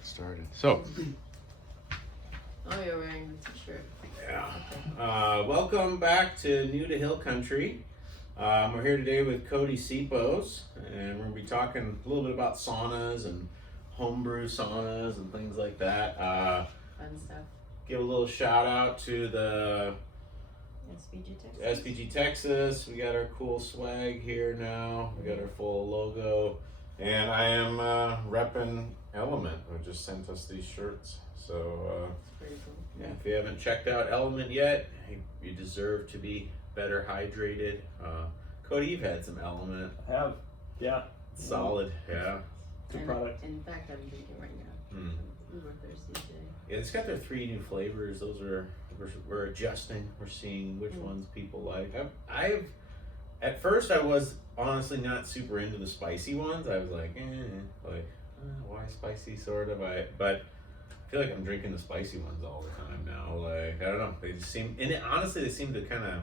get started. So, Oh, you're wearing the t-shirt. yeah. Okay. Welcome back to New to Hill Country. We're here today with Cody Sipos, and we're going to be talking a little bit about saunas and homebrew saunas and things like that. Fun stuff. Give a little shout out to the SPG Texas. SPG Texas. We got our cool swag here now. We got our full logo. And I am repping Element, who just sent us these shirts. So, It's pretty cool. yeah, if you haven't checked out Element yet, you deserve to be better hydrated. Cody, you've had some Element. I have, yeah. Solid, yeah. Good product. In fact, I'm drinking right now. Mm. We were thirsty today. Yeah, it's got their 3 new flavors. Those are, we're adjusting. We're seeing which ones people like. I've at first I was honestly not super into the spicy ones. I was like, why spicy, sort of. But I feel like I'm drinking the spicy ones all the time now. Like, I don't know. They just seem, and honestly, they seem to kind of,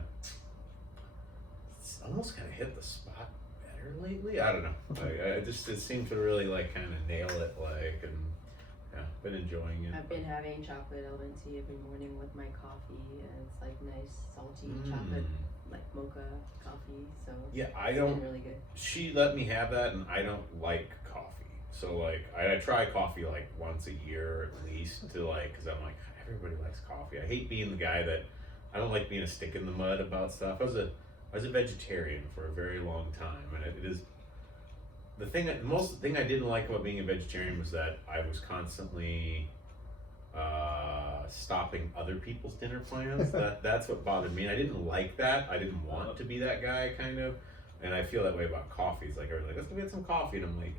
almost kind of hit the spot better lately. I don't know. Like, it seemed to really like kind of nail it. Like, and yeah, been enjoying it. I've been having chocolate almond tea every morning with my coffee, and it's like nice salty chocolate, like mocha coffee. So Yeah, I it's don't. been really good. She let me have that, and I don't like coffee. So like, I try coffee like once a year at least to like, cause I'm like, everybody likes coffee. I hate being the guy that, I don't like being a stick in the mud about stuff. I was a vegetarian for a very long time, and it is the thing I didn't like about being a vegetarian was that I was constantly stopping other people's dinner plans. That's what bothered me. And I didn't like that. I didn't want to be that guy, kind of. And I feel that way about coffee. It's like, everyone's like, let's go get some coffee. And I'm like,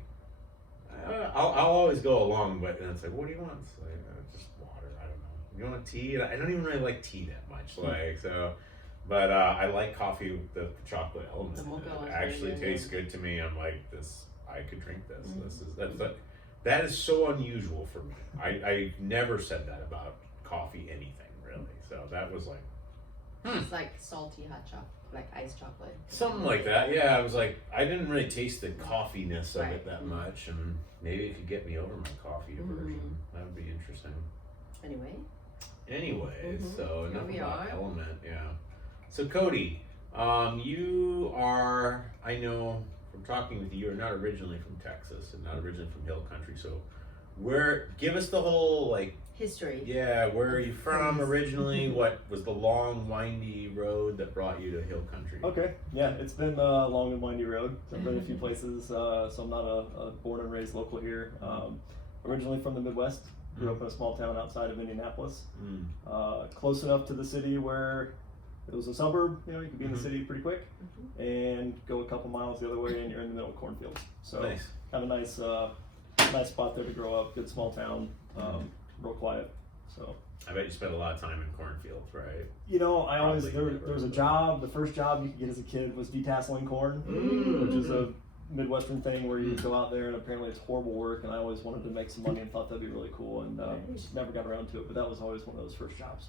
I'll always go along, but then it's like, what do you want? It's like, just water. I don't know. You want tea? And I don't even really like tea that much. Like, so, but I like coffee with the chocolate element. The mocha It one's actually very good, tastes good to me. I'm like, I could drink this. That is so unusual for me. I never said that about coffee anything really. So that was like, It's like salty hot chocolate, like iced chocolate. something like that. Yeah, I was like, I didn't really taste the coffeeness of it Right. that much, and maybe if you get me over my coffee aversion, that would be interesting. Anyways, so Here enough we about are. Element. Yeah. So Cody, you are, I know from talking with you, you're not originally from Texas and not originally from Hill Country. So give us the whole like, History. yeah, where are you from originally? What was the long, windy road that brought you to Hill Country? Okay, yeah, it's been a long and windy road. So I've been a few places, so I'm not a born and raised local here. Originally from the Midwest, grew up in a small town outside of Indianapolis. Close enough to the city where it was a suburb, you know, you could be in the city pretty quick, and go a couple miles the other way and you're in the middle of cornfields. So Nice. have a nice spot there to grow up, good small town, real quiet, so. I bet you spent a lot of time in cornfields, right? You know, I always, Probably there was a job, the first job you could get as a kid was detasseling corn, which is a Midwestern thing where you go out there and apparently it's horrible work, and I always wanted to make some money and thought that'd be really cool, and just never got around to it, but that was always one of those first jobs,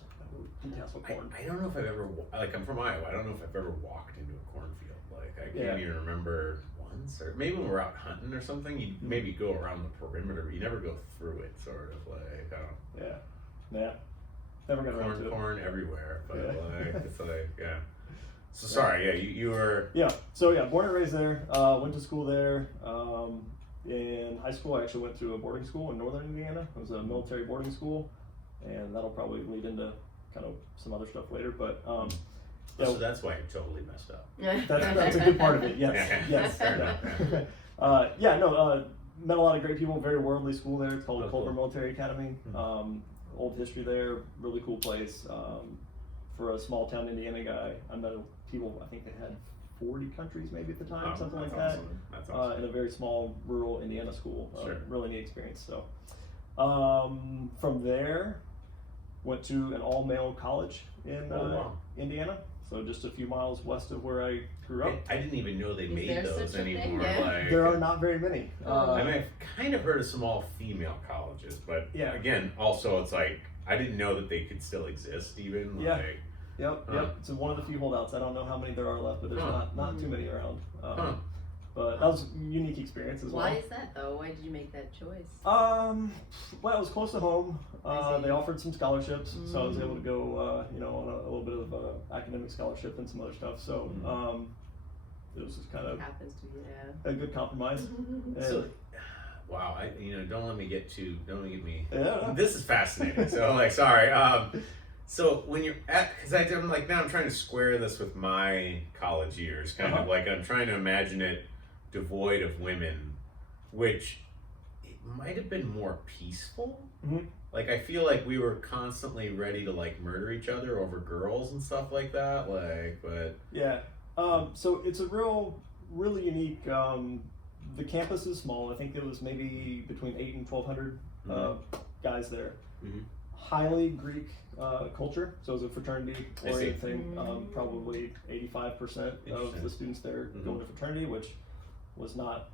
detassel corn. I don't know if I've ever, like, I'm from Iowa, I don't know if I've ever walked into a cornfield. Like, I can't even remember once, or maybe when we're out hunting or something, you maybe go around the perimeter, but you never go through it, sort of, like, I don't Yeah, never got around to it. corn everywhere, but like, it's like, yeah. So sorry, yeah, you were. Yeah, so yeah, born and raised there, went to school there. In high school, I actually went to a boarding school in northern Indiana. It was a military boarding school, and that'll probably lead into kind of some other stuff later, but yeah. So that's why you're totally messed up. That's a good part of it, yes, yes. Fair enough. Met a lot of great people, very worldly school there. It's called Culver Cool. Military Academy. Old history there, really cool place. For a small town Indiana guy, I met people, I think they had 40 countries maybe at the time, something like that. That's awesome. In a very small rural Indiana school. Sure. Really neat experience. So from there, went to an all-male college in Indiana. So just a few miles west of where I grew up. I didn't even know they Is made there those such a thing? anymore. Yeah. Like, There are not very many. I mean, I've kind of heard of some all-female colleges, but again, also it's like, I didn't know that they could still exist even. Yeah. Like, Yep. It's one of the few holdouts. I don't know how many there are left, but there's not too many around. But that was a unique experience as well. Why is that though? Why did you make that choice? Well, it was close to home. I see. They offered some scholarships, so I was able to go, on a little bit of academic scholarship and some other stuff. So it was just kind of Happens to be, a good compromise. And, So, wow, don't let me get me. yeah. This is fascinating. So, like, sorry. So when you're because I'm like, now I'm trying to square this with my college years, kind of like I'm trying to imagine it devoid of women, which it might have been more peaceful. Mhm. Like, I feel like we were constantly ready to like murder each other over girls and stuff like that. Like, but Yeah. So it's a really unique. The campus is small. I think it was maybe between 800 and 1,200 guys there. Mhm. Highly Greek culture. So it was a fraternity I see. oriented thing. Probably 85% of Interesting. the students there go into fraternity, which was not.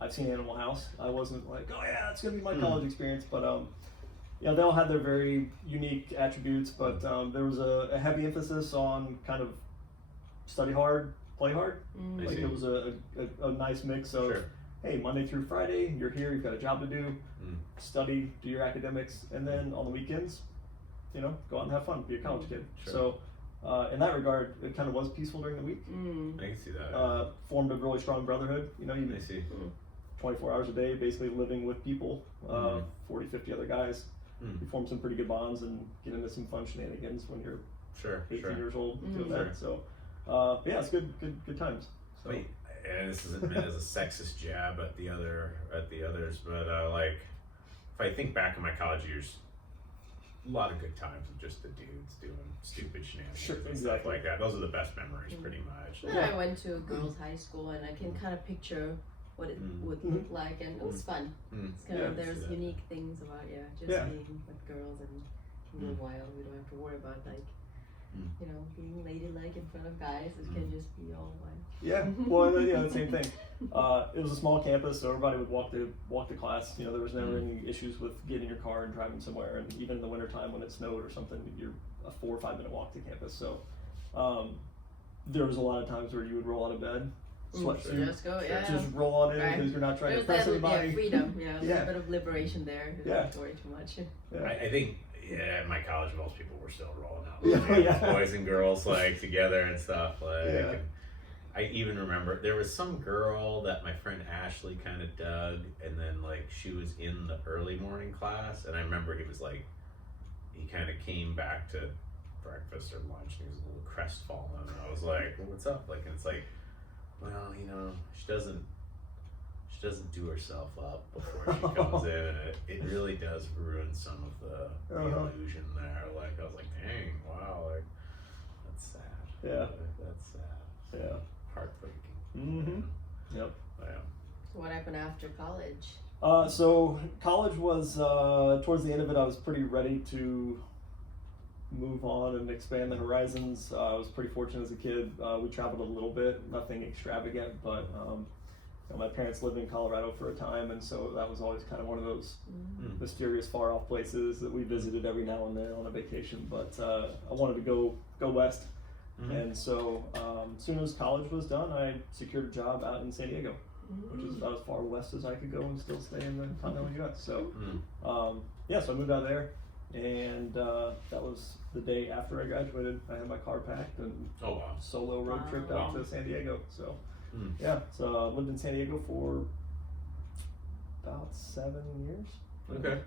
I've seen Animal House. I wasn't like, oh yeah, it's gonna be my college experience. But they all had their very unique attributes. But there was a heavy emphasis on kind of study hard, play hard. I Like see. it was a nice mix of, Sure. hey, Monday through Friday, you're here, you've got a job to do, study, do your academics, and then on the weekends, go out and have fun, be a college kid. Sure. So in that regard, it kind of was peaceful during the week. I can see that. Formed a really strong brotherhood. I see. 24 hours a day, basically living with people, 40, 50 other guys. You form some pretty good bonds and get into some fun shenanigans when you're Sure. 18 years old, doing Sure. that. So, yeah, it's good times. So. Wait, and this isn't meant as a sexist jab at the others, but like, if I think back in my college years, a lot of good times with just the dudes doing stupid shenanigans Sure, and stuff exactly. like that. Those are the best memories, pretty much. Yeah, I went to a girls' high school and I can kind of picture what it would look like, and it was fun. It's kind of, Yeah. there's unique things about just Yeah. being with girls, and meanwhile we don't have to worry about like being ladylike in front of guys. It can just be all one. Yeah, well, the same thing. It was a small campus, so everybody would walk to class. There was never any issues with getting in your car and driving somewhere. And even in the wintertime when it snowed or something, you're a 4 or 5 minute walk to campus. So there was a lot of times where you would roll out of bed, sweatsuit, Just go, just roll on in Right. because you're not trying There's to impress that anybody. freedom, a Yeah. little bit of liberation there. You don't have to worry too much. Yeah. I think at my college, most people were still rolling out, Yeah. boys and girls like together and stuff. Like, Yeah. and I even remember there was some girl that my friend Ashley kind of dug, and then like she was in the early morning class, and I remember he was like, he kind of came back to breakfast or lunch, and he was a little crestfallen, and I was like, well, what's up? Like, and it's like, well, she doesn't do herself up before she comes in, and it really does ruin some of the illusion there. Like, I was like, dang, wow, like, that's sad. Yeah. That's sad. Yeah. Heartbreaking. Yep. Yeah. So what happened after college? So college was towards the end of it. I was pretty ready to move on and expand the horizons. I was pretty fortunate as a kid. We traveled a little bit, nothing extravagant, but my parents lived in Colorado for a time, and so that was always kind of one of those mysterious, far-off places that we visited every now and then on a vacation. But I wanted to go west, and so as soon as college was done, I secured a job out in San Diego, which is about as far west as I could go and still stay in the continental U.S. So, so I moved out there, and that was the day after I graduated. I had my car packed and solo road trip out to San Diego. So, so I lived in San Diego for about 7 years. Okay.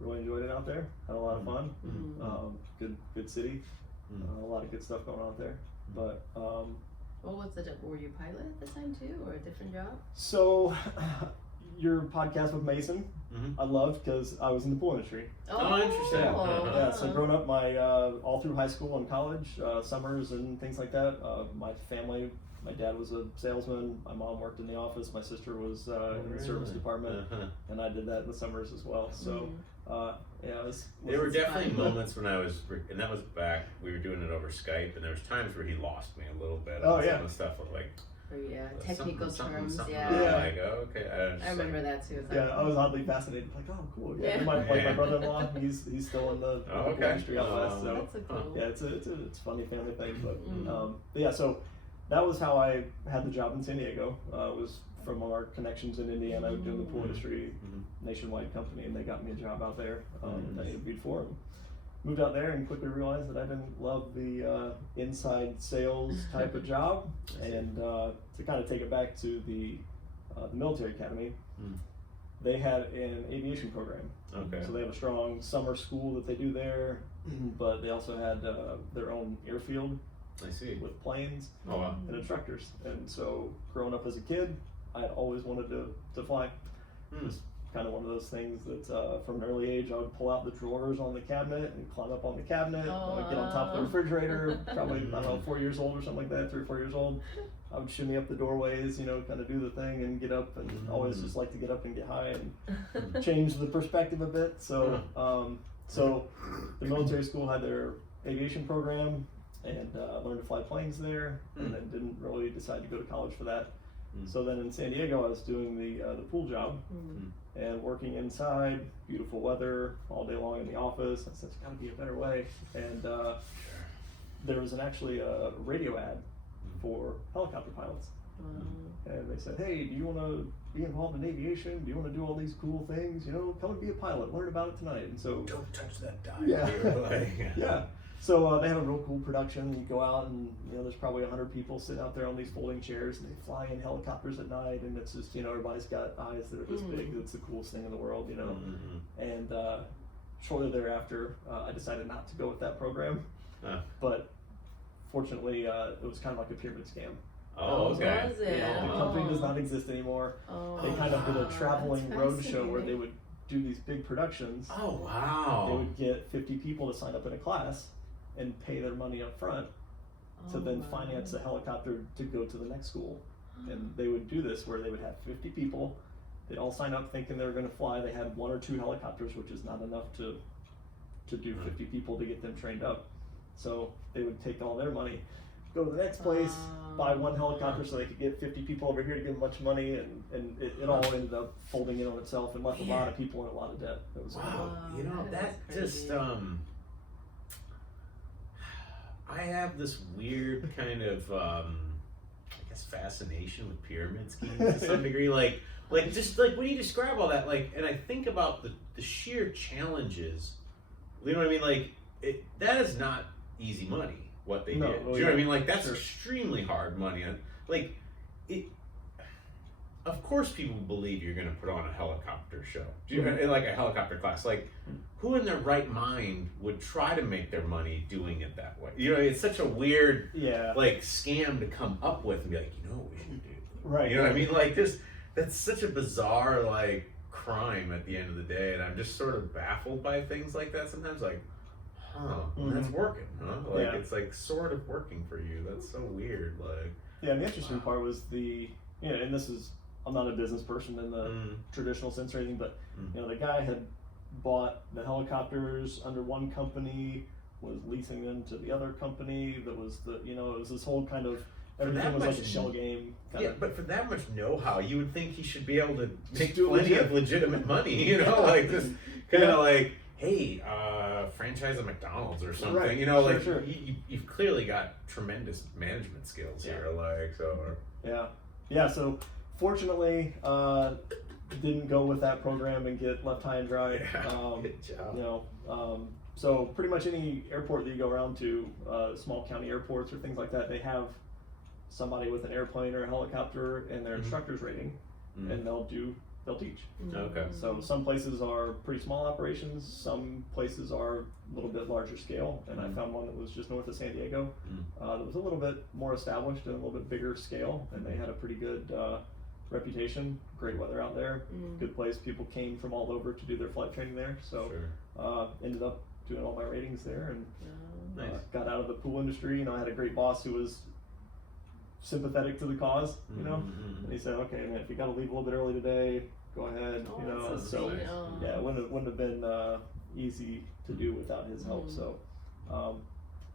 Really enjoyed it out there. Had a lot of fun. Good city. A lot of good stuff going on out there. But what was the job? Were you a pilot at the time too, or a different job? so your podcast with Mason, I loved because I was in the pool industry. Oh, interesting. Yeah. So growing up, my all through high school and college, summers and things like that. My family. My dad was a salesman. My mom worked in the office. My sister was in the service department, and I did that in the summers as well. So, there were definitely moments when I was, and that was back. We were doing it over Skype, and there was times where he lost me a little bit. Oh, on yeah. some of the stuff with like technical terms. Something Yeah. like, oh, okay. I remember that too. Yeah, I was oddly fascinated. Like, oh, cool. Yeah, my brother-in-law. He's still in the pool industry out west. So That's a cool. yeah, it's a funny family thing. But yeah, so that was how I had the job in San Diego. Was from our connections in Indiana doing the pool industry, nationwide company, and they got me a job out there that I interviewed for. And moved out there and quickly realized that I didn't love the inside sales type of job. And to kind of take it back to the military academy, they had an aviation program. Okay. So they have a strong summer school that they do there, but they also had their own airfield. I see. With planes and instructors. And so growing up as a kid, I had always wanted to fly. It was kind of one of those things that from an early age I would pull out the drawers on the cabinet and climb up on the cabinet. I would get on top of the refrigerator, probably, I don't know, 4 years old or something like that, 3 or 4 years old. I would shimmy up the doorways, kind of do the thing and get up, and always just like to get up and get high and change the perspective a bit. So, so the military school had their aviation program, and learned to fly planes there, and then didn't really decide to go to college for that. So then in San Diego, I was doing the pool job and working inside, beautiful weather, all day long in the office. I said, there's got to be a better way. And there was actually a radio ad for helicopter pilots. And they said, hey, do you want to be involved in aviation? Do you want to do all these cool things? Come and be a pilot, learn about it tonight. And so, don't touch that dime. Yeah. Yeah. So they have a real cool production. You go out and, there's probably 100 people sitting out there on these folding chairs, and they fly in helicopters at night, and it's just, everybody's got eyes that are this big. It's the coolest thing in the world, And shortly thereafter, I decided not to go with that program. But fortunately, it was kind of like a pyramid scam. Oh, okay. Was it? The company does not exist anymore. They kind of did a traveling road show where they would do these big productions. Oh, wow. They would get 50 people to sign up in a class and pay their money up front to then finance a helicopter to go to the next school. And they would do this where they would have 50 people. They'd all sign up thinking they were going to fly. They had 1 or 2 helicopters, which is not enough to do 50 people to get them trained up. So they would take all their money, go to the next place, buy 1 helicopter so they could get 50 people over here to give them much money, and it all ended up folding in on itself and left a lot of people in a lot of debt. It was That just I have this weird kind of I guess fascination with pyramid schemes to some degree, like just like when you describe all that, and I think about the sheer challenges, you know what I mean, that is not easy money what they did. Do you know what I mean? That's extremely hard money, and of course people believe you're going to put on a helicopter show, in a helicopter class. Who in their right mind would try to make their money doing it that way? It's such a weird scam to come up with and be like, what we should do. Right. You know what I mean? That's such a bizarre crime at the end of the day, and I'm just sort of baffled by things like that sometimes. That's working, huh? It's sort of working for you. That's so weird. Yeah, and the interesting part was and this is, I'm not a business person in the traditional sense or anything, but the guy had bought the helicopters under one company, was leasing them to the other company. That was it was this whole kind of, everything was like a shell game. But for that much know-how, you would think he should be able to make plenty of legitimate money. Just kind of hey, franchise a McDonald's or something. Right. Sure. You've clearly got tremendous management skills here. So fortunately, didn't go with that program and get left high and dry. Good job. So pretty much any airport that you go around to, small county airports or things like that, they have somebody with an airplane or a helicopter and their instructor's rating, and they'll teach. Okay. So some places are pretty small operations, some places are a little bit larger scale, and I found one that was just north of San Diego that was a little bit more established and a little bit bigger scale, and they had a pretty good reputation, great weather out there, good place. People came from all over to do their flight training there, so ended up doing all my ratings there, and got out of the pool industry. I had a great boss who was sympathetic to the cause, and he said, okay, man, if you got to leave a little bit early today, go ahead. So yeah, it wouldn't have been easy to do without his help. So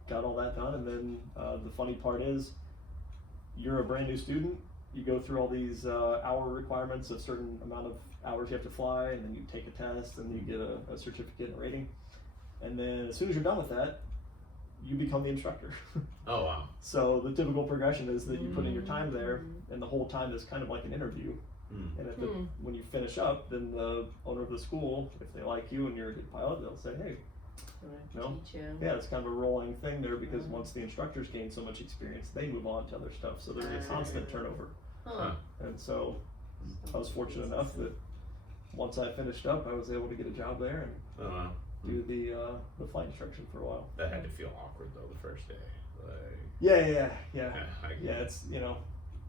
got all that done, and then the funny part is, you're a brand new student. You go through all these hour requirements, a certain amount of hours you have to fly, and then you take a test, and you get a certificate and rating. And then as soon as you're done with that, you become the instructor. Oh wow. So the typical progression is that you put in your time there, and the whole time is kind of like an interview. And when you finish up, then the owner of the school, if they like you and you're a good pilot, they'll say, hey, Teach you. yeah, it's kind of a rolling thing there, because once the instructors gain so much experience, they move on to other stuff. So there's a constant turnover. And so I was fortunate enough that once I finished up, I was able to get a job there and do the flight instruction for a while. That had to feel awkward though, the first day. Like, Yeah, it's, you know,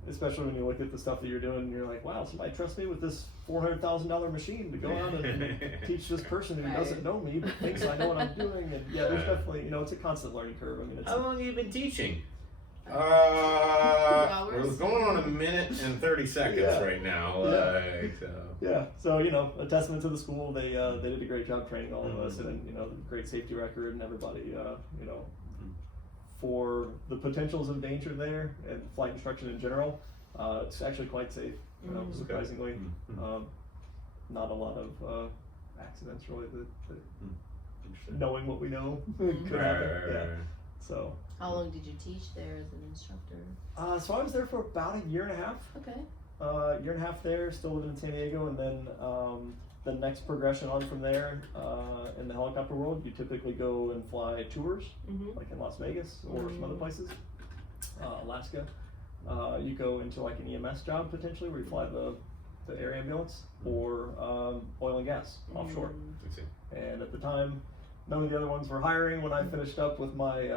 especially when you look at the stuff that you're doing and you're like, wow, somebody trusts me with this $400,000 machine to go out and teach this person who doesn't know me but thinks I know what I'm doing. And yeah, there's definitely, you know, it's a constant learning curve. I mean, it's how long have you been teaching? We're Hours. going on 1 minute and 30 seconds right now. So you know, a testament to the school. They did a great job training all of us, and then, you know, great safety record and everybody. You know, for the potentials of danger there and flight instruction in general, it's actually quite safe. You know, surprisingly, not a lot of accidents really. That knowing what we know could happen. So. How long did you teach there as an instructor? So I was there for about a year and a half. Okay. Year and a half there, still living in San Diego, and then the next progression on from there, in the helicopter world, you typically go and fly tours, like in Las Vegas or some other places, Alaska. You go into like an EMS job potentially, where you fly the air ambulance, or oil and gas offshore. And at the time, none of the other ones were hiring. When I finished up with my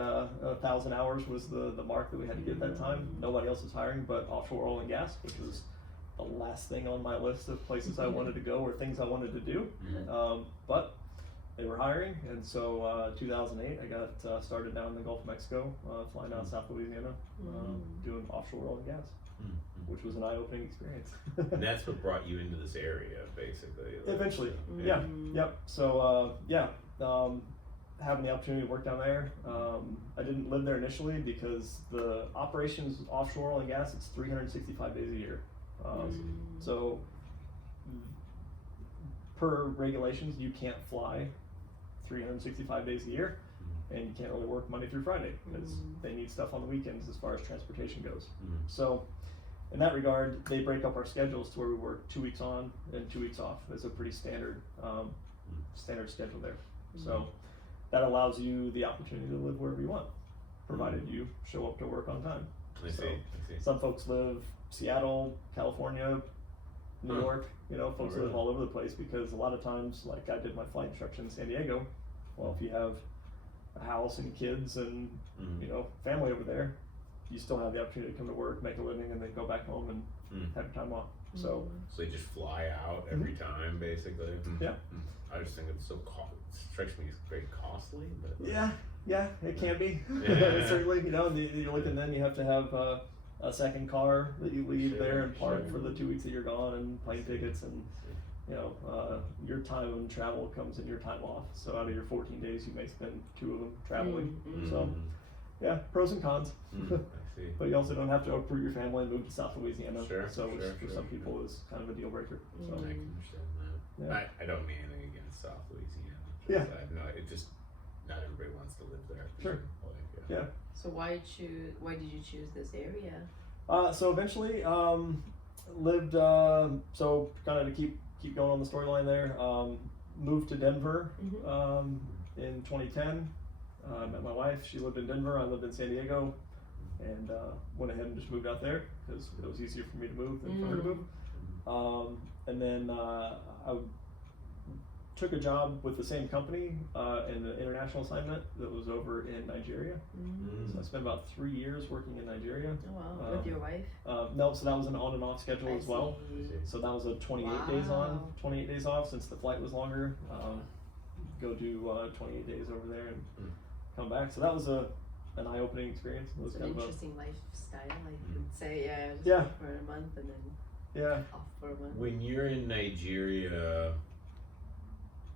1,000 hours was the mark that we had to get at that time. Nobody else was hiring but offshore oil and gas, which was the last thing on my list of places I wanted to go or things I wanted to do. But they were hiring, and so 2008 I got started down in the Gulf of Mexico, flying out South Louisiana, doing offshore oil and gas, which was an eye-opening experience. And that's what brought you into this area, basically. Eventually, yep. So having the opportunity to work down there, I didn't live there initially because the operations offshore oil and gas, it's 365 days a year. So per regulations, you can't fly 365 days a year, and you can't really work Monday through Friday because they need stuff on the weekends as far as transportation goes. So in that regard, they break up our schedules to where we work 2 weeks on and 2 weeks off. It's a pretty standard schedule there. So that allows you the opportunity to live wherever you want, provided you show up to work on time. I see. Some folks live Seattle, California, New York, you know, folks live all over the place, because a lot of times, like I did my flight instruction in San Diego, well, if you have a house and kids and, you know, family over there, you still have the opportunity to come to work, make a living, and then go back home and have your time off. So they just fly out every time, basically. Yeah. I just think it's so it strikes me as very costly, but yeah, it can be. Certainly, you know, you're looking, then you have to have a second car that you leave there and park for the 2 weeks that you're gone, and plane tickets, and you know, your time and travel comes in your time off. So out of your 14 days, you may spend 2 of them traveling. So yeah, pros and cons. But you also don't have to uproot your family and move to South Louisiana. Which for some people is kind of a deal breaker. So I can understand that. Yeah. I don't mean anything against South Louisiana. Yeah. No, it just, not everybody wants to live there. Sure. Yeah. So why did you choose this area? So eventually, lived, so kind of to keep going on the storyline there, moved to Denver in 2010. Met my wife. She lived in Denver. I lived in San Diego, and went ahead and just moved out there because it was easier for me to move than for her to move. And then I took a job with the same company in an international assignment that was over in Nigeria. So I spent about 3 years working in Nigeria. Oh wow, with your wife? No, so that was an on and off schedule as well. So that was a 28 days on, 28 days off, since the flight was longer. Go do 28 days over there and come back. So that was an eye-opening experience. It was an kind interesting lifestyle, I would say. Yeah. Work for a month and then off for a month. When you're in Nigeria,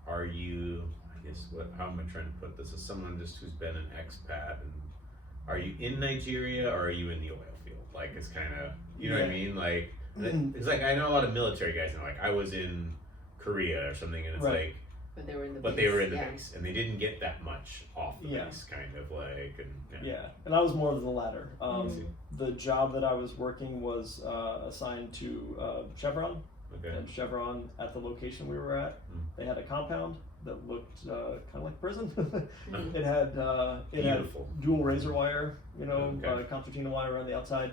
are you, I guess, how am I trying to put this, as someone just who's been an expat, and are you in Nigeria or are you in the oil field? Like, it's kind of, you know what I mean? Like, it's like, I know a lot of military guys, like I was in Korea or something, and it's like, But they were in the but base. they were in the yeah. base, and they didn't get that much off the Yeah. base, kind of like, and Yeah, and I was more of the latter. Mhm. The job that I was working was assigned to Chevron, okay, and Chevron at the location we were at, they had a compound that looked kind of like prison. Mhm. It had beautiful. dual razor wire, you know, Okay. concertina wire around the outside.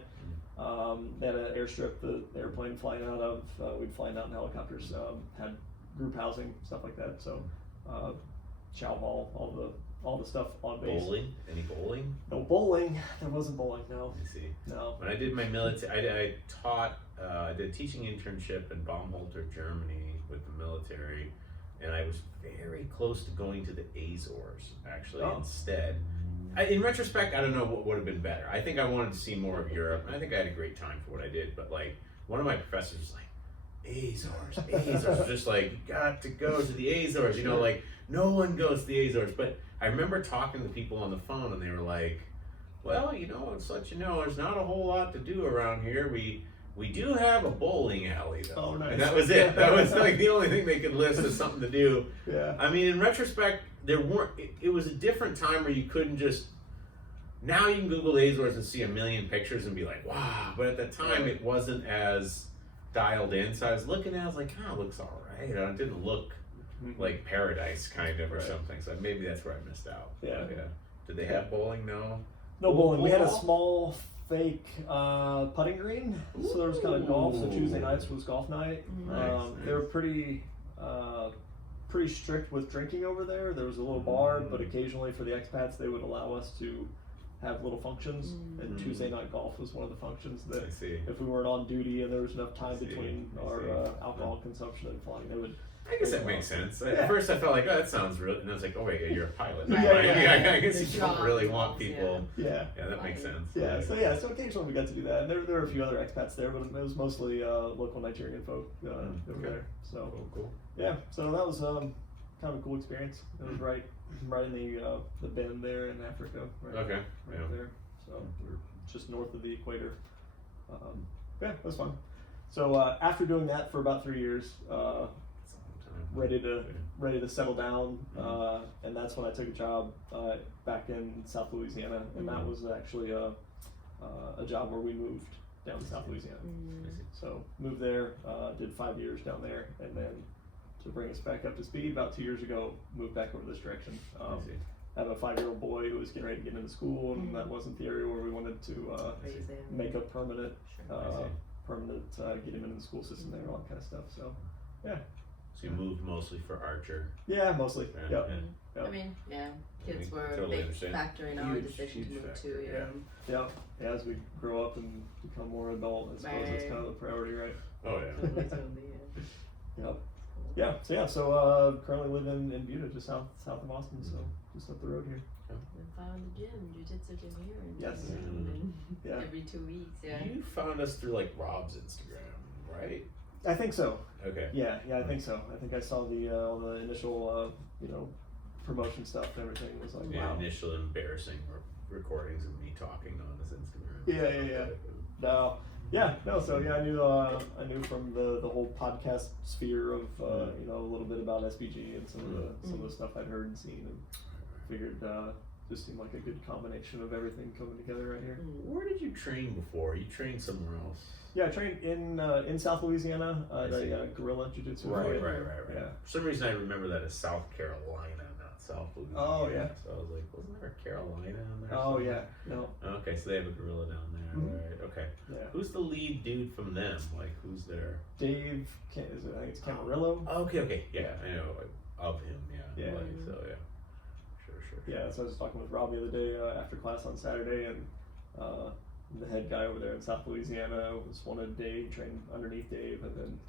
They had an airstrip the airplane flying out of. We'd fly out in helicopters. Had group housing, stuff like that. So, chow hall, all the stuff on base. Bowling? Any bowling? No bowling. There wasn't bowling. No. Let me see. No. When I did my military, I taught, I did a teaching internship in Baumholter, Germany with the military, and I was very close to going to the Azores, actually, instead. In retrospect, I don't know what would have been better. I think I wanted to see more of Europe, and I think I had a great time for what I did, but like, one of my professors was like, Azores, just like, you got to go to the Azores, you know, like, no one goes to the Azores, but I remember talking to people on the phone, and they were like, well, you know, it's let you know, there's not a whole lot to do around here. We do have a bowling alley, though. Oh, nice. And that was it. That was like the only thing they could list as something to do. Yeah. I mean, in retrospect, there weren't. It was a different time where you couldn't just. Now you can Google the Azores and see a million pictures and be like, wow. But at the time, it wasn't as dialed in. So I was looking at it, I was like, oh, it looks all right. You know, it didn't look like paradise, kind of, or something. So maybe that's where I missed out. Yeah. But, yeah. Did they have bowling? No. No bowling. We had a Ball? small fake putting green, so there was kind of golf. So Tuesday Ooh. nights was golf night. Nice, They were pretty strict with drinking over there. There was a little bar, but occasionally for the expats they would allow us to have little functions. And Tuesday night golf was one of the functions that I see. if we weren't on duty and there was enough time see, between I our see. alcohol consumption and flying, they would. I guess that makes sense. Yeah. At first, I felt like, oh, that sounds real, and I was like, oh wait, you're a pilot. Right, Right? yeah. Yeah, I guess The you don't job really want involves, people. Yeah. Yeah, that makes sense. Yeah, so occasionally we got to do that, and there were a few other expats there, but it was mostly local Nigerian folk that were okay. there. So Cool. yeah, so that was kind of a cool experience. It was right in the bend there in Africa. Right, Okay. right Yeah. there. So we were just north of the equator. Yeah, it was fun. So after doing that for about 3 years, That's a long time. ready to settle down, and that's when I took a job back in South Louisiana, and that was actually a job where we moved down to South Louisiana. So moved there, did 5 years down there, and then to bring us back up to speed, about 2 years ago, moved back over this direction. I see. I have a 5-year-old boy who was getting ready to get into school, and that wasn't the area where we wanted to Raise them. make a permanent, I see. get him into the school system there, all that kind of stuff. So, yeah. So you moved mostly for Archer. Yeah, mostly. Yeah. Yep. Yeah. I mean, yeah, I kids were a totally big understand. factor in our Huge, decision to huge move factor, too. yeah. Yep. Yeah, as we grow up and become more adult, I suppose that's Right. kind of the priority, right? Oh yeah. Totally, yeah. Yep. Yeah. So currently live in Buda, just south of Austin, so just up the road here. We found a gym, jiu-jitsu gym here in Yes. town, and Yeah. every 2 weeks, yeah. You found us through like Rob's Instagram, right? I think so. Okay. Yeah, I think so. I think I saw all the initial promotion stuff and everything. Was like, Yeah. wow. Initial embarrassing recordings of me talking on his Instagram. Yeah. No. So yeah, I knew from the whole podcast sphere of a little bit about SBG and some of the stuff I'd heard and seen, and figured just seemed like a good combination of everything coming together right here. Where did you train before? You trained somewhere else. Yeah, I trained in South Louisiana at I see. a guerrilla jiu-jitsu. Right. Yeah. For some reason, I remember that as South Carolina, not South Louisiana. Oh, yeah. So I was like, wasn't there a Carolina in there? Oh somewhere? yeah. No. Okay, so they have a gorilla down there. Mhm. Right. Okay. Yeah. Who's the lead dude from them? Like, who's there? Dave, I think it's Camarillo. Oh, okay. Yeah, Yeah. I know of him. Yeah. Yeah. Like, so yeah. Sure. Yeah, so I was talking with Rob the other day after class on Saturday, and the head guy over there in South Louisiana wanted Dave, trained underneath Dave, and then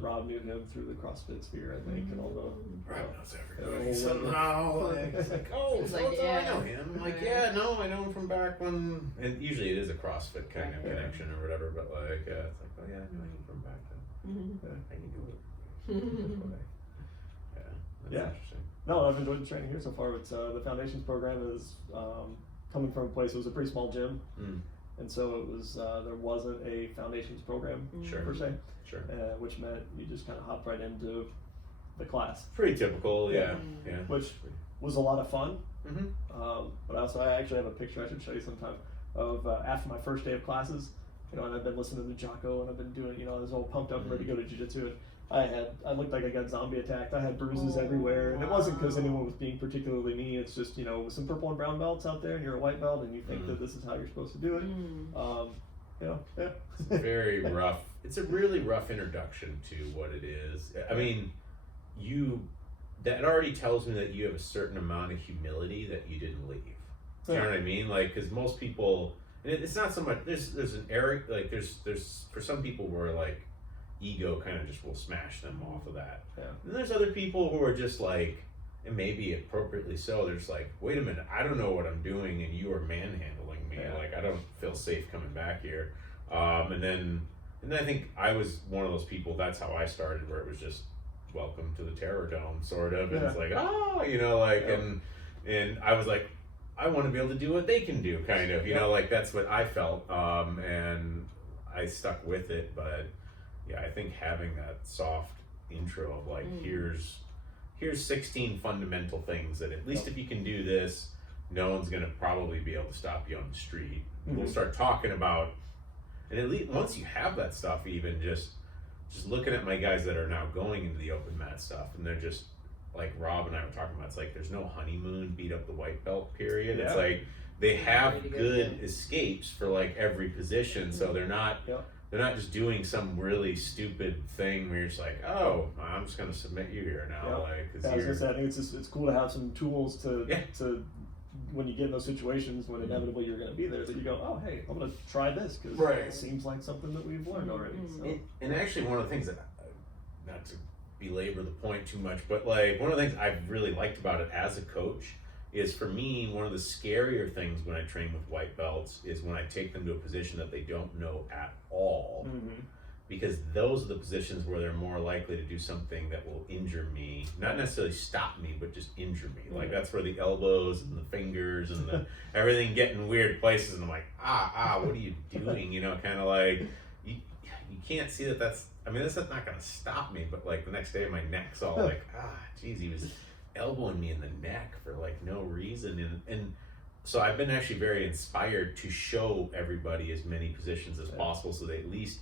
Rob knew him through the CrossFit sphere, I think, and all the. Rob knows Yeah, everybody well, somehow. Like, it's like, oh, Seems so like, I yeah. know him. I'm like, Right. yeah, no, I know him from back when. And usually it is a CrossFit kind of Yeah. connection or whatever, but like, yeah, it's like, oh yeah, I know him from back then. How you do it? Yeah, that's Yeah. interesting. No, I've enjoyed the training here so far. It's the foundations program is coming from a place. It was a pretty small gym, and so it was there wasn't a foundations program Sure. per se, Sure. which meant you just kind of hopped right into the class. Pretty typical, yeah. Which was a lot of fun. Mm-hmm. But I actually have a picture I should show you sometime of after my first day of classes, you know, and I've been listening to Jocko and I've been doing, you know, I was all pumped up and ready to go to jiu-jitsu, and I looked like I got zombie attacked. I had bruises everywhere, and it wasn't because anyone was being particularly mean. It's just, you know, with some purple and brown belts out there and you're a white belt and you think that this is how you're supposed to do it. You know, yeah. It's very rough. It's a really rough introduction to what it is. I mean, that already tells me that you have a certain amount of humility that you didn't leave. Do you know what I mean? Like, because most people, and it's not so much. There's an area, like there's for some people where like ego kind of just will smash them off of that. Yeah. And there's other people who are just like, and maybe appropriately so. They're just like, wait a minute, I don't know what I'm doing, and you are manhandling me. Yeah. Like, I don't feel safe coming back here. And then I think I was one of those people. That's how I started, where it was just welcome to the Terror Dome, sort of. And it's like, you know, like, and I was like, I want to be able to do what they can do, kind of, you know, like that's what I felt, and I stuck with it. But yeah, I think having that soft intro of like, here's 16 fundamental things that at least if you can do this, no one's gonna probably be able to stop you on the street. We'll start talking about, and at least once you have that stuff, even just looking at my guys that are now going into the open mat stuff, and they're just like Rob and I were talking about, it's like there's no honeymoon beat up the white belt period. It's like they have good escapes for like every position, so they're not just doing some really stupid thing where you're just like, oh, I'm just gonna submit you here now. Like, cause I was gonna say, I think it's cool to have some tools to when you get in those situations when inevitably you're going to be there, that you go, oh, hey, I'm going to try this because it seems like something that we've learned already. So. And actually, one of the things that, not to belabor the point too much, but like one of the things I've really liked about it as a coach is, for me, one of the scarier things when I train with white belts is when I take them to a position that they don't know at all. Because those are the positions where they're more likely to do something that will injure me, not necessarily stop me, but just injure me. Like that's where the elbows and the fingers and the everything get in weird places, and I'm like, what are you doing? You know, kind of like you can't see that. That's not gonna stop me, but like the next day my neck's all like, geez, he was elbowing me in the neck for like no reason, and so I've been actually very inspired to show everybody as many positions as possible, so they at least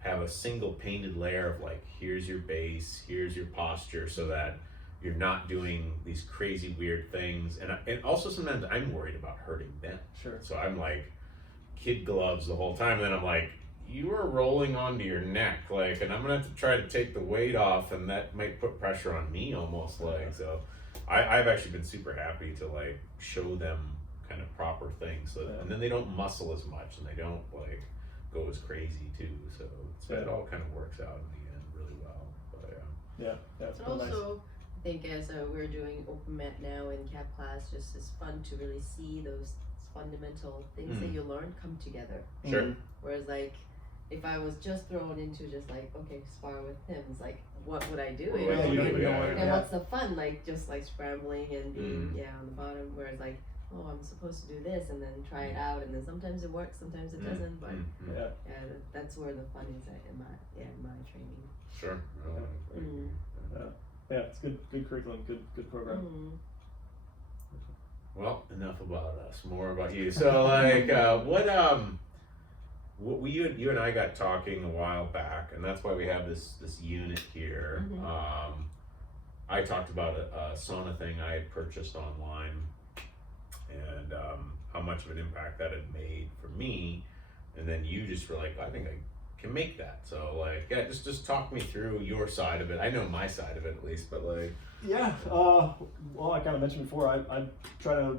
have a single painted layer of like, here's your base, here's your posture, so that you're not doing these crazy weird things. And also sometimes I'm worried about hurting them. Sure. So I'm like kid gloves the whole time, and then I'm like, you are rolling onto your neck, like, and I'm gonna have to try to take the weight off, and that might put pressure on me almost, like. So I've actually been super happy to like show them kind of proper things, so and then they don't muscle as much, and they don't like go as crazy too, so it all kind of works out in the end really well. But it's also nice. I think as we're doing open mat now in cap class, just it's fun to really see those fundamental things that you learn come together. Sure. Whereas like if I was just thrown into just like, okay, spar with him, it's like, what would I do? And what's the fun? Like just like scrambling and being on the bottom, whereas like, oh, I'm supposed to do this, and then try it out, and then sometimes it works, sometimes it doesn't, but that's where the fun is in my training. Sure. It's good curriculum, good program. Well, enough about us, more about you. So like, what you and I got talking a while back, and that's why we have this unit here. I talked about a sauna thing I had purchased online, and how much of an impact that had made for me, and then you just were like, I think I can make that. So like, just talk me through your side of it. I know my side of it at least, but like, well, I kind of mentioned before, I try to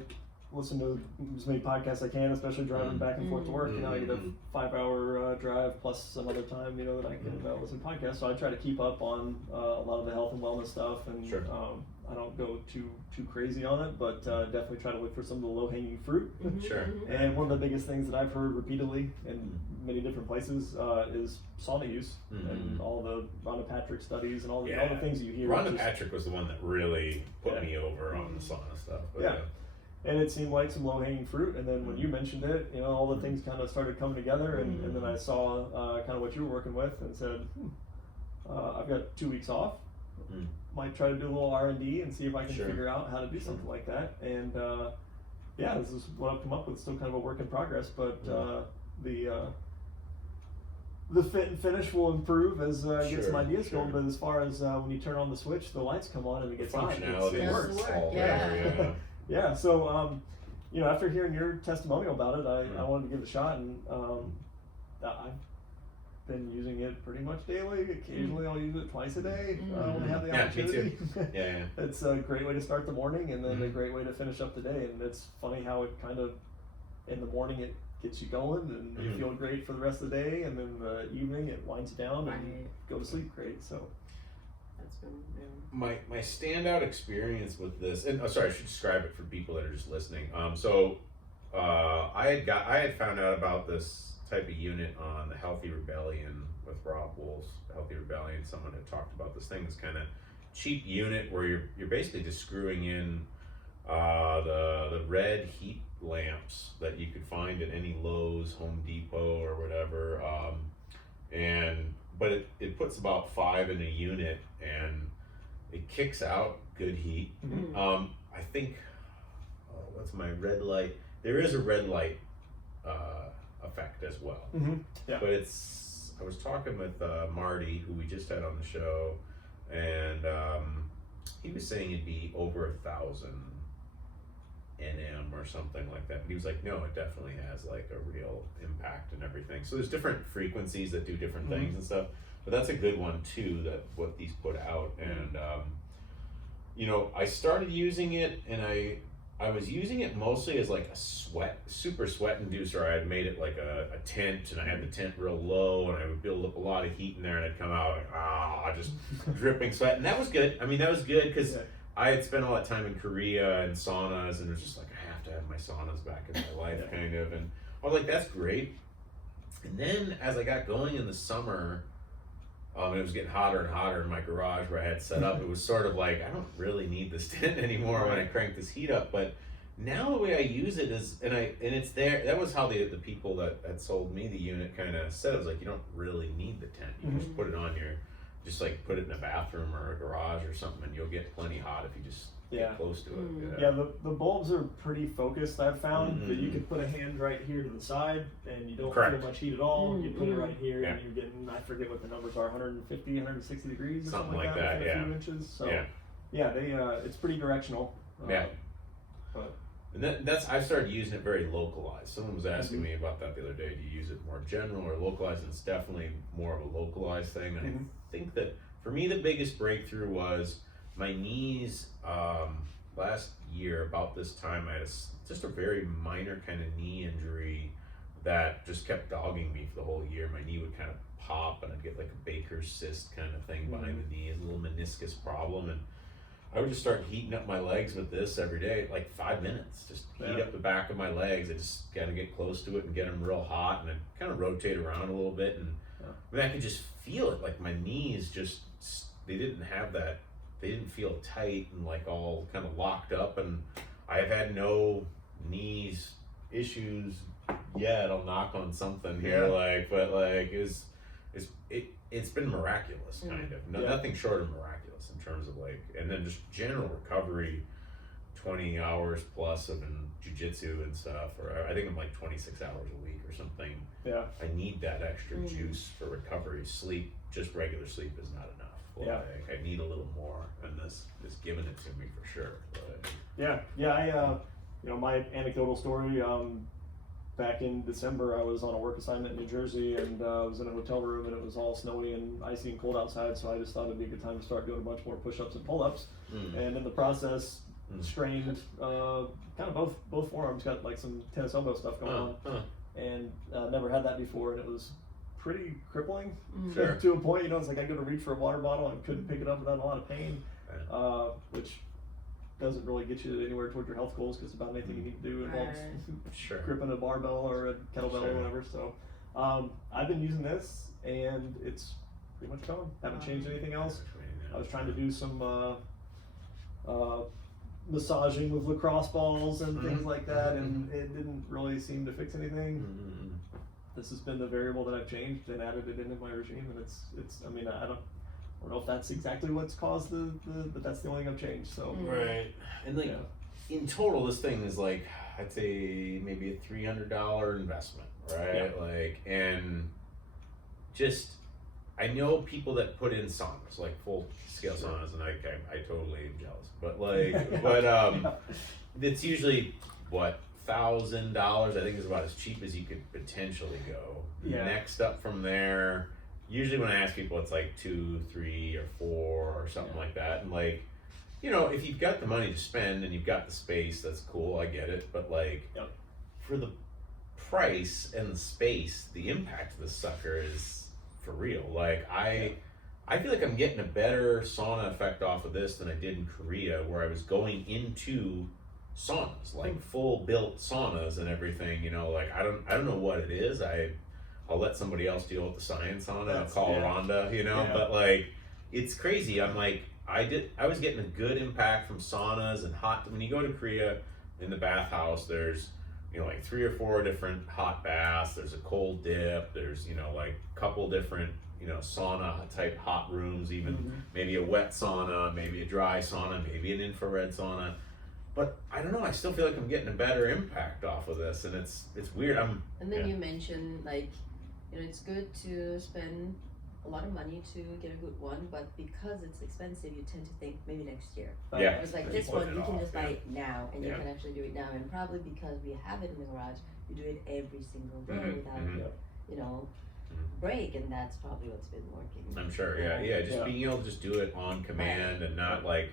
listen to as many podcasts I can, especially driving back and forth to work. You know, I get a 5-hour drive plus some other time, you know, that I can listen to podcasts. So I try to keep up on a lot of the health and wellness stuff, and I don't go too crazy on it, but definitely try to look for some of the low-hanging fruit. Sure. And one of the biggest things that I've heard repeatedly in many different places is sauna use, and all the Rhonda Patrick studies and all the things you hear. Rhonda Patrick was the one that really put me over on the sauna stuff. But and it seemed like some low-hanging fruit, and then when you mentioned it, you know, all the things kind of started coming together, and then I saw kind of what you were working with and said, I've got 2 weeks off. might try to do a little R&D and see if I can Sure. figure out how to do something like that. And yeah, this is what I've come up with. Still kind of a work in progress, but the fit and finish will improve as I get some ideas going. But as far as when you turn on the switch, the lights come on and it gets hot. Functionality It works. all Yeah. there, yeah. Yeah. So you know, after hearing your testimonial about it, I wanted to give it a shot, and I've been using it pretty much daily. Occasionally I'll use it twice a day when I have the opportunity. Me too. Yeah. It's a great way to start the morning, and then a great way to finish up the day. And it's funny how it kind of, in the morning it gets you going, and you feel great for the rest of the day, and then the evening it winds you down and you go to sleep great. So that's been my standout experience with this, and sorry, I should describe it for people that are just listening. So I had found out about this type of unit on the Healthy Rebellion with Rob Wolf's Healthy Rebellion. Someone had talked about this thing, this kind of cheap unit where you're basically just screwing in the red heat lamps that you could find at any Lowe's, Home Depot, or whatever. But it puts about 5 in a unit, and it kicks out good heat. I think what's my red light? There is a red light effect as well. yeah. But I was talking with Marty, who we just had on the show, and he was saying it'd be over 1,000 NM or something like that. But he was like, no, it definitely has like a real impact and everything. So there's different frequencies that do different things and stuff. But that's a good one too, that what these put out. And you know, I started using it, and I was using it mostly as like a super sweat inducer. I had made it like a tent, and I had the tent real low, and I would build up a lot of heat in there, and I'd come out like, just dripping sweat. And that was good. I mean, that was good because I had spent all that time in Korea and saunas, and it was just like, I have to have my saunas back in my life, kind of. And I was like, that's great. And then as I got going in the summer, it was getting hotter and hotter in my garage where I had set up. It was sort of like, I don't really need this tent anymore when I crank this heat up. But now the way I use it is, and it's there. That was how the people that had sold me the unit kind of said. It was like, you don't really need the tent. You just put it on just like put it in a bathroom or a garage or something, and you'll get plenty hot if you just get close to it. Yeah, the bulbs are pretty focused, I've found, that you can put a hand right here to the side and you don't feel much heat at all. You put it right here and you're getting, I forget what the numbers are, 150, 160 degrees or something like that within a few inches. So they it's pretty directional. But and I started using it very localized. Someone was asking me about that the other day. Do you use it more general or localized? And it's definitely more of a localized thing. And I think that for me the biggest breakthrough was my knees. Last year about this time I had just a very minor kind of knee injury that just kept dogging me for the whole year. My knee would kind of pop, and I'd get like a Baker's cyst kind of thing behind the knee, a little meniscus problem, and I would just start heating up my legs with this every day, like 5 minutes. Just heat up the back of my legs. I just kind of get close to it and get them real hot, and I'd kind of rotate around a little bit, and I mean, I could just feel it. Like my knees they didn't feel tight and like all kind of locked up, and I have had no knees issues yet. I'll knock on something here, but it's been miraculous, kind of. Nothing short of miraculous in terms of like, and then just general recovery, 20 hours plus of jiu-jitsu and stuff, or I think I'm like 26 hours a week or something. I need that extra juice for recovery. Sleep, just regular sleep, is not enough. I need a little more, and this is giving it to me for sure. But I my anecdotal story, back in December I was on a work assignment in New Jersey, and I was in a hotel room, and it was all snowy and icy and cold outside, so I just thought it'd be a good time to start doing a bunch more push-ups and pull-ups, and in the process strained kind of both forearms, got like some tennis elbow stuff going on, and never had that before, and it was pretty crippling to a point. It's like I go to reach for a water bottle and couldn't pick it up without a lot of pain, which doesn't really get you anywhere toward your health goals, because about anything you need to do involves gripping a barbell or a kettlebell or whatever. So I've been using this, and it's pretty much gone. Haven't changed anything else. I was trying to do some massaging with lacrosse balls and things like that, and it didn't really seem to fix anything. This has been the variable that I've changed and added it into my regime, and it's. I mean, I don't know if that's exactly what's caused but that's the only thing I've changed. So Right. And like in total, this thing is like, I'd say maybe a $300 investment, right? Yeah. Like, and just, I know people that put in saunas, like full scale saunas, and I totally am jealous. But like, it's usually what, $1,000, I think is about as cheap as you could potentially go. Yeah. Next up from there, usually when I ask people, it's like 2, 3, or 4 or something like that. And like, you know, if you've got the money to spend and you've got the space, that's cool, I get it. But like, for the price and the space, the impact of this sucker is for real. Like, I feel like I'm getting a better sauna effect off of this than I did in Korea, where I was going into saunas, like full built saunas and everything, you know, like I don't know what it is. I'll let somebody else deal with the science on it. I'll call Rhonda, you know, but like, it's crazy. I'm like, I was getting a good impact from saunas and hot. When you go to Korea, in the bathhouse, there's, you know, like 3 or 4 different hot baths. There's a cold dip. There's, you know, like a couple different, you know, sauna type hot rooms, even maybe a wet sauna, maybe a dry sauna, maybe an infrared sauna. But I don't know, I still feel like I'm getting a better impact off of this, and it's weird. And then you mentioned, like, you know, it's good to spend a lot of money to get a good one, but because it's expensive, you tend to think maybe next year. Yeah. It was like, this one, you can just buy it now, and you can actually do it now. And probably because we have it in the garage, you do it every single day without, you know, break, and that's probably what's been working. I'm sure, just being able to just do it on command and not like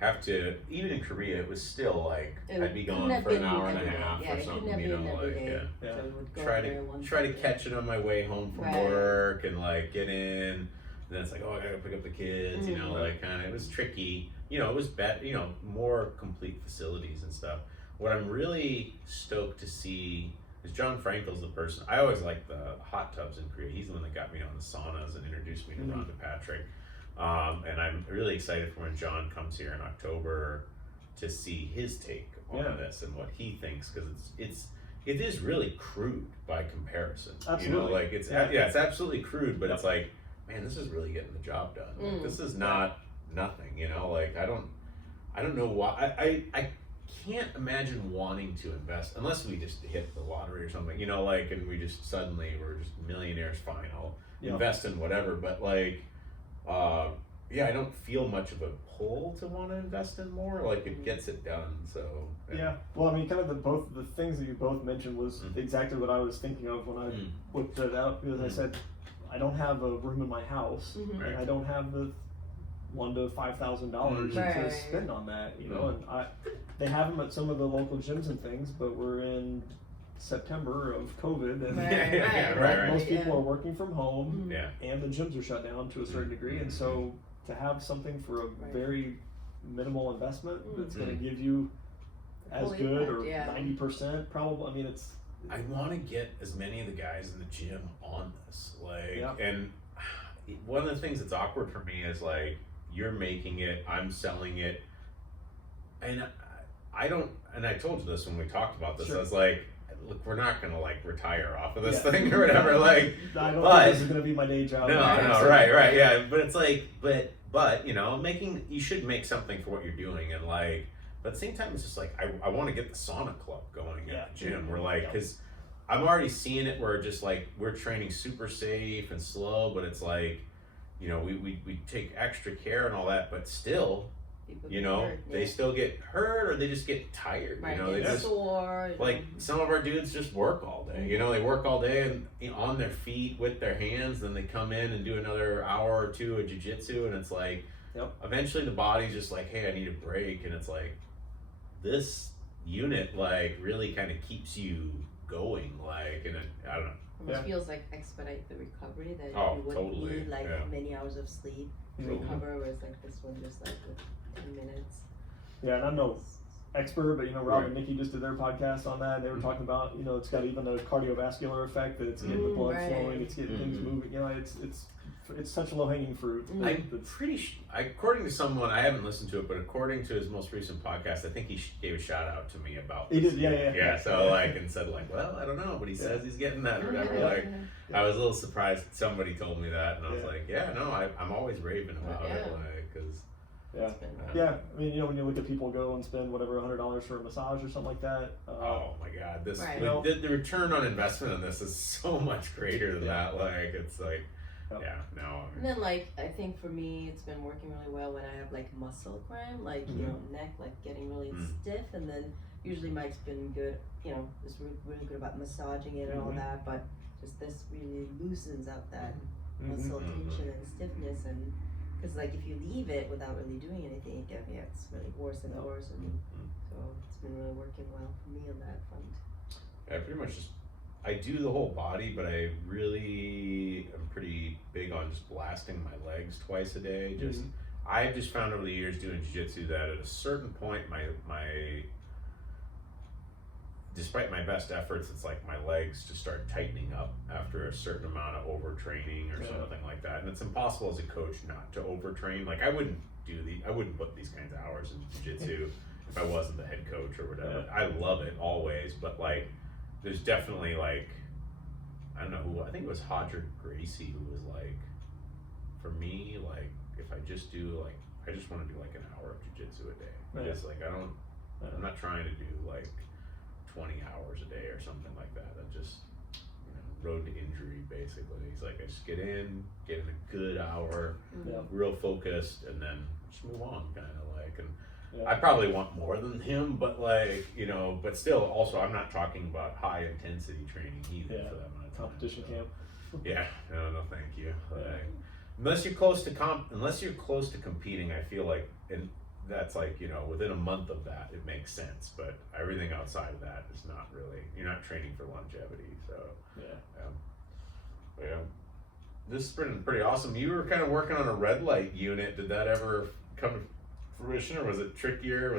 have to, even in Korea, it was still like, I'd be gone for an hour and a half or something, you know, like, So try to catch it on my way home from work and like get in, and then it's like, oh, I gotta pick up the kids, you know, like kind of, it was tricky, you know, it was better, you know, more complete facilities and stuff. What I'm really stoked to see is John Frankel's the person, I always liked the hot tubs in Korea. He's the one that got me on the saunas and introduced me to Rhonda Patrick. And I'm really excited for when John comes here in October to see his take on this and what he thinks, because it is really crude by comparison. Absolutely. You know, like it's it's absolutely crude, but it's like, man, this is really getting the job done. Like, this is not nothing, you know. Like I don't know why I can't imagine wanting to invest unless we just hit the lottery or something, you know, like, and we just suddenly we're just millionaires. Fine, I'll invest in whatever, but like. I don't feel much of a pull to want to invest in more. Like it gets it done. So well, I mean, kind of the things that you both mentioned was exactly what I was thinking of when I whipped it out, because I said I don't have a room in my house, and I don't have the $1,000 to $5,000 to spend on that, you know. And they have them at some of the local gyms and things, but we're in September of COVID, and most people are working from home, and the gyms are shut down to a certain degree, and so to have something for a very minimal investment that's going to give you as good or 90% probably. I mean, I want to get as many of the guys in the gym on this, like, and one of the things that's awkward for me is like, you're making it, I'm selling it, and I don't, and I told you this when we talked about this, I was like, look, we're not gonna like retire off of this thing or whatever. Like, I don't think this is gonna be my day job. No, right, yeah. But it's like, but you know, you should make something for what you're doing, and like, but at the same time, it's just like I want to get the sauna club going at the gym. We're like, because I'm already seeing it where just like we're training super safe and slow, but it's like, you know, we take extra care and all that, but still. You know, they still get hurt or they just get tired. You know, they just sore. Like some of our dudes just work all day. You know, they work all day and you know, on their feet with their hands. Then they come in and do another hour or two of jiu-jitsu, and it's like, eventually the body's just like, hey, I need a break, and it's like, this unit like really kind of keeps you going. Like, and I don't know. Almost feels like expedite the recovery, that you wouldn't need like many hours of sleep to recover, whereas like this one just like with 10 minutes. Yeah, and I'm no expert, but you know, Rob and Nikki just did their podcast on that, and they were talking about, you know, it's got even a cardiovascular effect, that it's getting the blood flowing, it's getting things moving, you know, it's it's such low hanging fruit. I'm pretty according to someone, I haven't listened to it, but according to his most recent podcast, I think he gave a shout out to me about this. He did, yeah. So like, and said like, well, I don't know, but he says he's getting that or whatever. Like, I was a little surprised somebody told me that, and I was like, yeah, no, I'm always raving about it, like, because. Yeah. I mean, when you look at people go and spend whatever $100 for a massage or something like that. Oh my God, this the return on investment on this is so much greater than that. Like, it's like, And then like, I think for me, it's been working really well when I have like muscle cramp, like you know, neck like getting really stiff, and then usually Mike's been good, you know, just really good about massaging it and all that, but just this really loosens up that muscle tension and stiffness and. Because like if you leave it without really doing anything, it gets really worse and worse, and so it's been really working well for me on that front. I pretty much I do the whole body, but I really am pretty big on just blasting my legs twice a day. I've just found over the years doing jiu-jitsu that at a certain point, my despite my best efforts, it's like my legs just start tightening up after a certain amount of overtraining or something like that. And it's impossible as a coach not to overtrain. Like I wouldn't put these kinds of hours into jiu-jitsu if I wasn't the head coach or whatever. I love it always, but like there's definitely like, I don't know who, I think it was Hodger Gracie who was like, for me, like if I just do like, I just want to do like an hour of jiu-jitsu a day. Just like I'm not trying to do like 20 hours a day or something like that. That just, road to injury basically. He's like, I just get in a good hour, real focused, and then just move on, kind of like. And I probably want more than him, but like, but still, also, I'm not talking about high intensity training either for that amount of time. Competition camp. No, thank you. Like, unless you're close to competing, I feel like, and that's like, within a month of that, it makes sense. But everything outside of that is not really, you're not training for longevity. So, this has been pretty awesome. You were kind of working on a red light unit. Did that ever come to fruition, or was it trickier?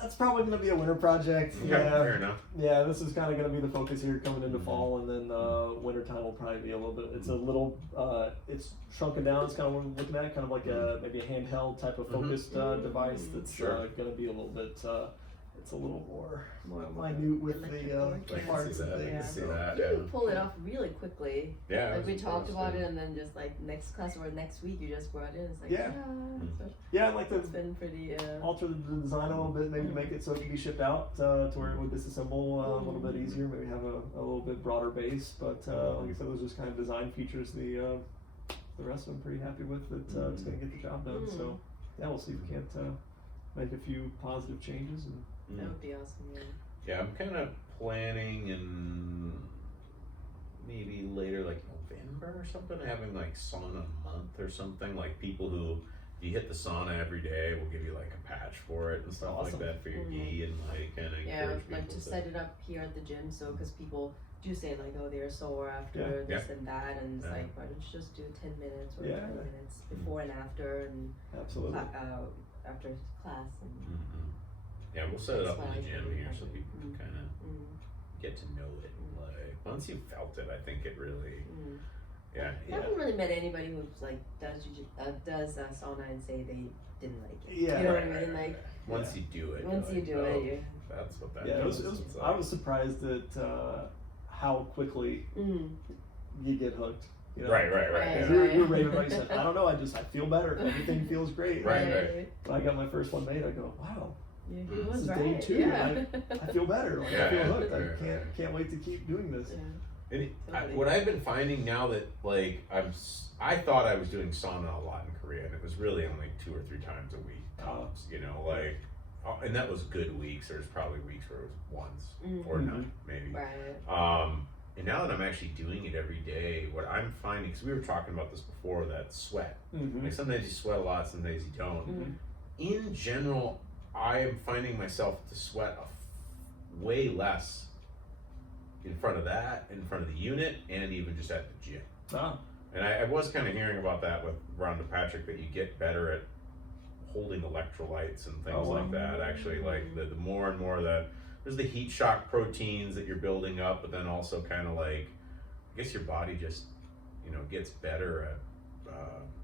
That's probably going to be a winter project. Okay, fair enough. Yeah, this is kind of going to be the focus here coming into fall, and then winter time will probably be a little bit. It's a little, it's shrunken down. It's kind of what we're looking at, kind of like maybe a handheld type of focused device that's going to be a little bit. It's a little more minute with the parts and things. You can pull it off really quickly. Yeah, like we talked about it, and then just like next class or next week, you just brought it in. It's like I'd like to it's been pretty alter the design a little bit, maybe make it so it can be shipped out to where it would disassemble a little bit easier. Maybe have a little bit broader base, but like I said, those are just kind of design features. The rest I'm pretty happy with. It's going to get the job done. So we'll see if we can't make a few positive changes and. That would be awesome, Yeah, I'm kind of planning in maybe later, like November or something, having like sauna month or something. Like people who, if you hit the sauna every day, will give you like a patch for it and stuff like that for your gi and like kind of encourage people. Like to set it up here at the gym, so because people do say like, oh, they're sore after this and that, and it's like, why don't you just do 10 minutes or 20 minutes before and after, and after class and. Yeah, we'll set it up in the gym here so people can kind of get to know it. Like once you've felt it, I think it really, I haven't really met anybody who's like does sauna and say they didn't like it. Yeah, you know what I mean? Like once you do it. Once you do it, that's what that is. Like. I was surprised at how quickly you get hooked. Right. You're raving about it. You said, I don't know. I feel better. Everything feels great. Right. When I got my first one made, I go, wow. Yeah, this is day 2. I feel better. Like, I feel hooked. I can't wait to keep doing this. And what I've been finding now that like I thought I was doing sauna a lot in Korea, and it was really only 2 or 3 times a week tops. And that was good weeks. There's probably weeks where it was once or none, maybe. Right. And now that I'm actually doing it every day, what I'm finding, because we were talking about this before, that sweat. Like sometimes you sweat a lot, sometimes you don't. In general, I am finding myself to sweat way less in front of the unit, and even just at the gym. And I was kind of hearing about that with Rhonda Patrick, that you get better at holding electrolytes and things like that. Actually, like the more and more that there's the heat shock proteins that you're building up, but then also kind of like, I guess your body just, gets better at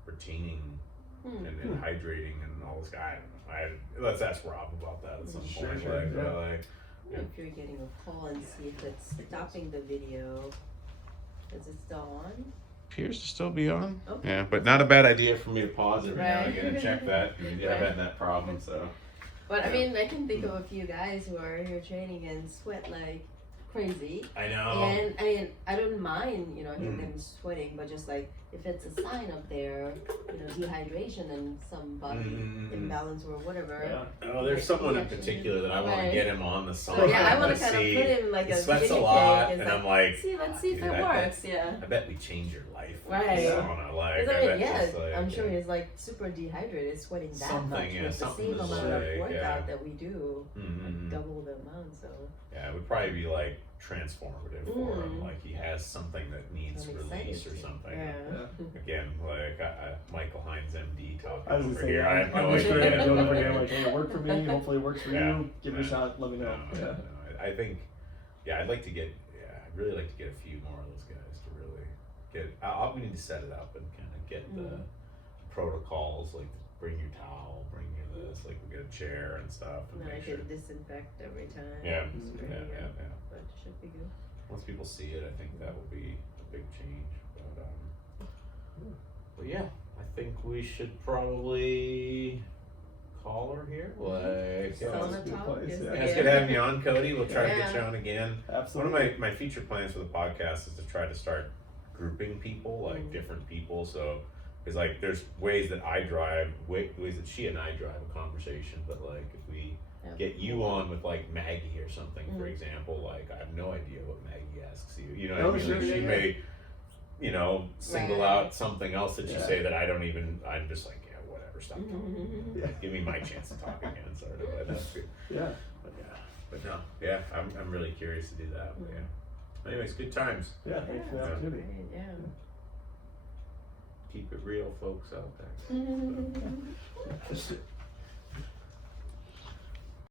retaining and hydrating and all this. I don't know. Let's ask Rob about that at some point. Sure, like, yeah. like, If you're getting a call and see if it's stopping the video. Is it still on? appears to still be on. Okay. Yeah, but not a bad idea for me to pause it right now Right. again and check that. Because I've had that problem, so. But I mean, I can think of a few guys who are here training and sweat like crazy. I know. And I don't mind, them sweating, but just like if it's a sign up there, dehydration and some body imbalance or whatever. Yeah. Oh, there's someone in particular that I want to Right. get him on the sauna. So yeah, I want to Let's kind of see. put him like He a sweats a guinea lot, pig and I'm like, let's see if dude, it works. Yeah. I bet we change your life with Right. the sauna. Like, Because I bet yeah, just, like, I'm sure he's like super dehydrated, sweating that Something, much yeah, with the something same to amount say, of workout yeah. that we do, like double the amount. So Yeah, it would probably be like transformative for him. Mm. Like he has something that needs I'm release excited or to. something. Yeah. Again, like Michael Hines, MD, talking I was over gonna say, here. I have no I'm just ready to idea. do it over here. Like, hey, it worked for me. Hopefully, it works for Yeah. you. Give it a shot. Let me know. No, I think, I'd like to get, I'd really like to get a few more of those guys to really get. We need to set it up and kind of get the protocols, like bring your towel, bring your this, like we get a chair and stuff, and and then I make sure. can disinfect every time. Yeah, Spray, yeah. But it should be good. Once people see it, I think that will be a big change. But yeah, I think we should probably call her here. Like, Yeah, Sauna that's a good talk place, is yeah. it's good having you on, Cody. We'll try to get you Yeah. on again. Absolutely. One of my future plans for the podcast is to try to start grouping people, like different people. So, because like there's ways that I drive, ways that she and I drive a conversation. But like if we get you on with like Maggie or something, for example, like I have no idea what Maggie asks you. You know what I mean? Sure, Like, she yeah. may, single Right. out something else that you Yeah. say that I don't even. I'm just like, yeah, whatever. Stop talking. Yeah. Give me my chance to talk again, sort of. Like, that's good. Yeah. But no, I'm really curious to do that. But yeah. Anyways, good times. Yeah. Thanks for the Yeah. opportunity. Great, yeah. Keep it real, folks out there.